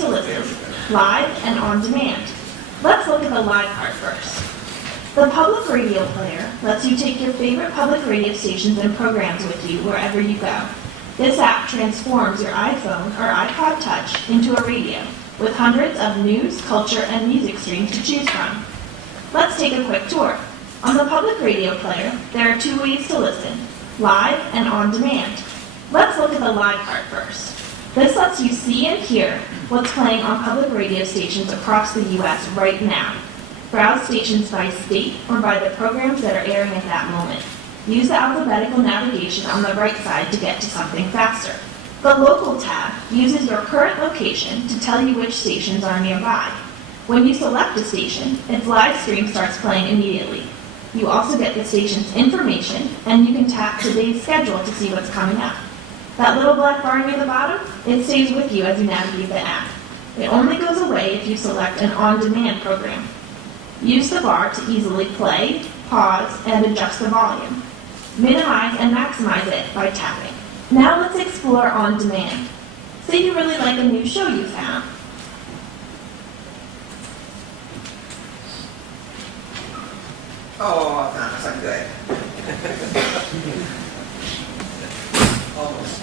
to listen, live and on demand. Let's look at the live part first. The Public Radio Player lets you take your favorite public radio stations and programs with you wherever you go. This app transforms your iPhone or iPod Touch into a radio with hundreds of news, culture, and music streams to choose from. Let's take a quick tour. On the Public Radio Player, there are 2 ways to listen, live and on demand. Let's look at the live part first. This lets you see and hear what's playing on public radio stations across the U.S. right now. Browse stations by state or by the programs that are airing at that moment. Use the alphabetical navigation on the right side to get to something faster. The Local tab uses your current location to tell you which stations are nearby. When you select a station, its live stream starts playing immediately. You also get the station's information, and you can tap today's schedule to see what's coming up. That little black bar near the bottom, it stays with you as you navigate the app. It only goes away if you select an on-demand program. Use the bar to easily play, pause, and adjust the volume. Minimize and maximize it by tapping. Now let's explore on demand. Say you really like a new show you found. Oh, that's not good. Almost.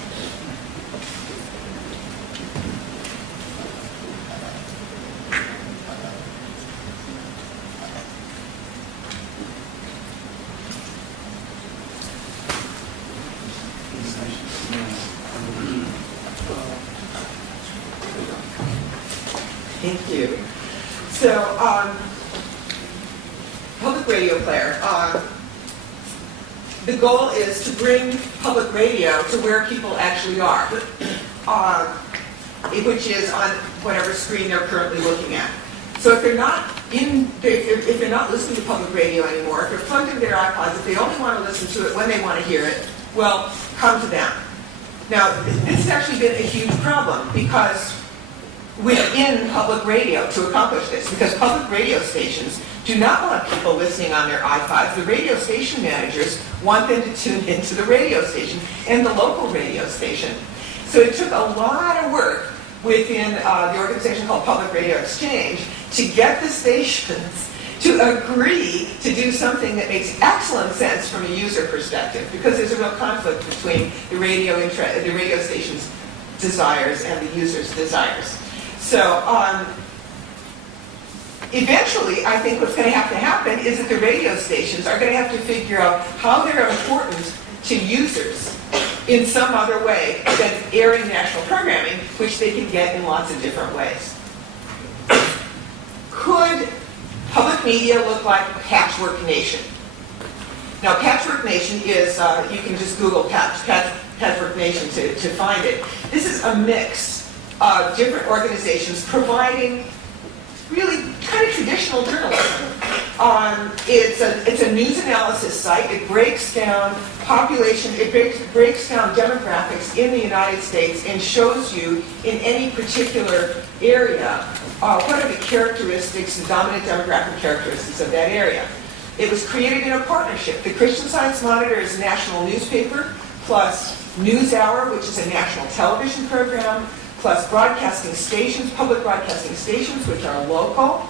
Thank you. So, Public Radio Player. The goal is to bring public radio to where people actually are, which is on whatever screen they're currently looking at. So if they're not if they're not listening to public radio anymore, if they're plugged into their iPods, if they only want to listen to it when they want to hear it, well, come to them. Now, this has actually been a huge problem because within public radio to accomplish this, because public radio stations do not want people listening on their iPods. The radio station managers want them to tune into the radio station and the local radio station. So it took a lot of work within the organization called Public Radio Exchange to get the stations to agree to do something that makes excellent sense from a user perspective, because there's a real conflict between the radio station's desires and the user's desires. So eventually, I think what's going to happen is that the radio stations are going to have to figure out how they're important to users in some other way than airing national programming, which they can get in lots of different ways. Could public media look like Patchwork Nation? Now, Patchwork Nation is, you can just Google Patchwork Nation to find it. This is a mix of different organizations providing really kind of traditional journalism. It's a news analysis site. It breaks down population, it breaks down demographics in the United States and shows you in any particular area what are the characteristics, the dominant demographic characteristics of that area. It was created in a partnership. The Christian Science Monitor is a national newspaper, plus NewsHour, which is a national television program, plus broadcasting stations, public broadcasting stations, which are local,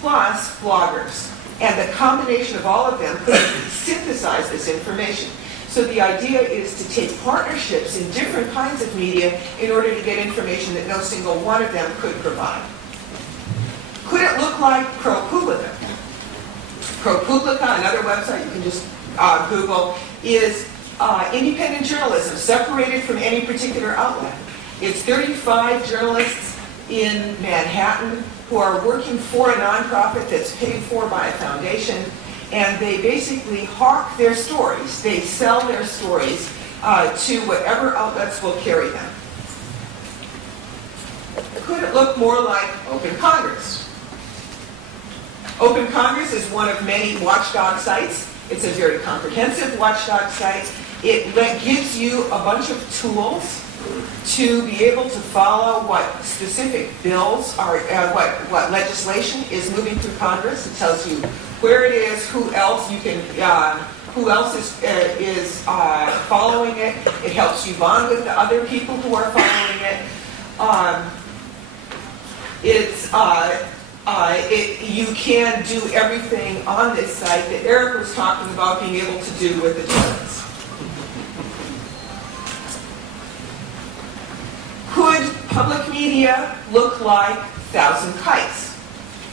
plus bloggers. And the combination of all of them could synthesize this information. So the idea is to take partnerships in different kinds of media in order to get information that no single one of them could provide. Could it look like ProPublica? ProPublica, another website you can just Google, is independent journalism separated from any particular outlet. It's 35 journalists in Manhattan who are working for a nonprofit that's paid for by a foundation, and they basically hawk their stories. They sell their stories to whatever outlets will carry them. Could it look more like Open Congress? Open Congress is one of many watchdog sites. It's a very comprehensive watchdog site. It gives you a bunch of tools to be able to follow what specific bills are, what legislation is moving through Congress. It tells you where it is, who else is following it. It helps you bond with the other people who are following it. You can do everything on this site that Eric was talking about being able to do with the toilets. Could public media look like Thousand Kites?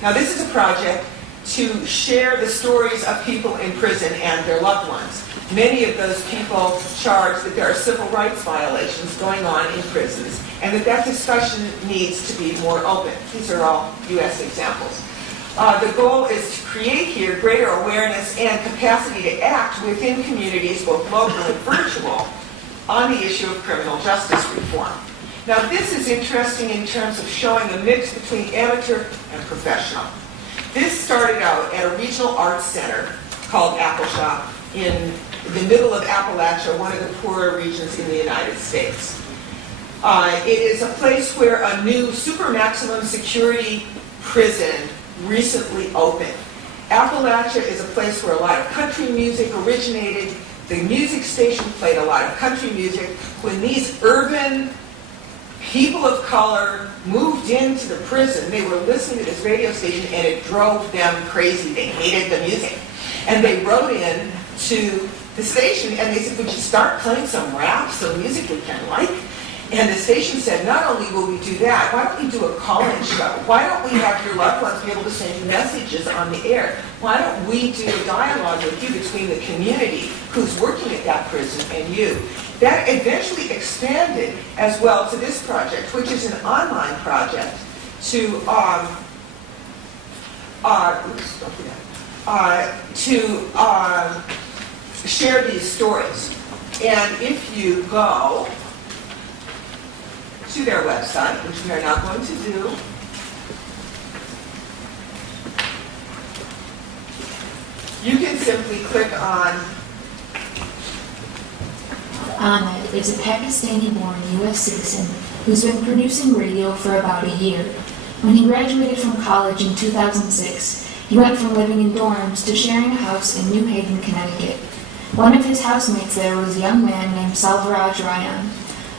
Now, this is a project to share the stories of people in prison and their loved ones. Many of those people charge that there are civil rights violations going on in prisons and that discussion needs to be more open. These are all U.S. examples. The goal is to create here greater awareness and capacity to act within communities, both local and virtual, on the issue of criminal justice reform. Now, this is interesting in terms of showing a mix between amateur and professional. This started out at a regional arts center called Appalshop in the middle of Appalachia, one of the poorer regions in the United States. It is a place where a new super maximum security prison recently opened. Appalachia is a place where a lot of country music originated. The music station played a lot of country music. When these urban people of color moved into the prison, they were listening to this radio station and it drove them crazy. They hated the music. And they wrote in to the station and they said, would you start playing some rap, some music we can like? And the station said, not only will we do that, why don't we do a call-in show? Why don't we have your loved ones be able to send messages on the air? Why don't we do a dialogue with you between the community who's working at that prison and you? That eventually expanded as well to this project, which is an online project to share these stories. And if you go to their website, which we are not going to do, you can simply click on Ahmed is a Pakistani-born U.S. citizen who's been producing radio for about a year. When he graduated from college in 2006, he went from living in dorms to sharing a house in New Haven, Connecticut. One of his housemates there was a young man named Salvaraj Ryan.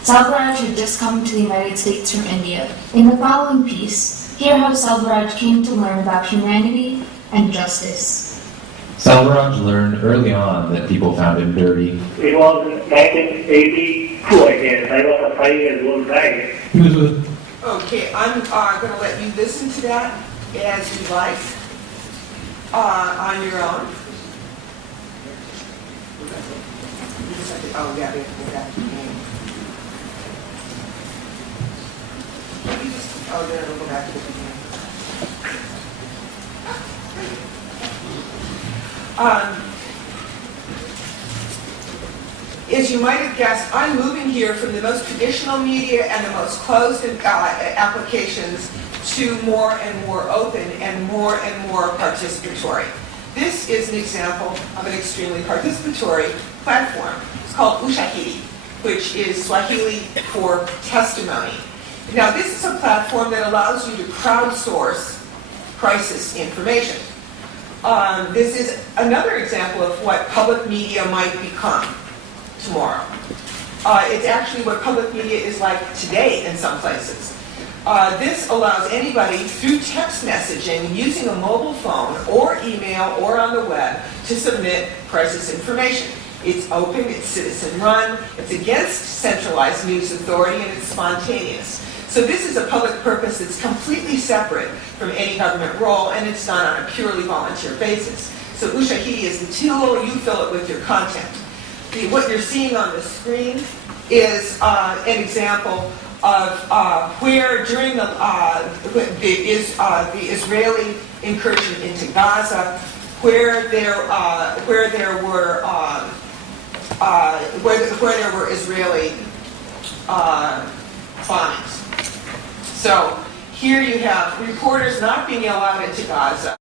Salvaraj had just come to the United States from India. In the following piece, hear how Salvaraj came to learn about humanity and justice. Salvaraj learned early on that people found him dirty. It was 1982, I guess. I was a 5-year-old guy. He was with... Okay, I'm going to let you listen to that as you like on your own. Oh, yeah, we got the name. Oh, then it'll go back to the beginning. As you might have guessed, I'm moving here from the most traditional media and the most closed applications to more and more open and more participatory. This is an example of an extremely participatory platform. It's called Ushahidi, which is Swahili for testimony. Now, this is a platform that allows you to crowdsource crisis information. This is another example of what public media might become tomorrow. It's actually what public media is like today in some places. This allows anybody through text messaging using a mobile phone or email or on the web to submit crisis information. It's open, it's citizen-run, it's against centralized news authority, and it's spontaneous. So this is a public purpose that's completely separate from any government role, and it's done on a purely volunteer basis. So Ushahidi is the tool, you fill it with your content. What you're seeing on the screen is an example of where during the Israeli incursion into Gaza, where there were Israeli bombings. So here you have reporters not being allowed into Gaza.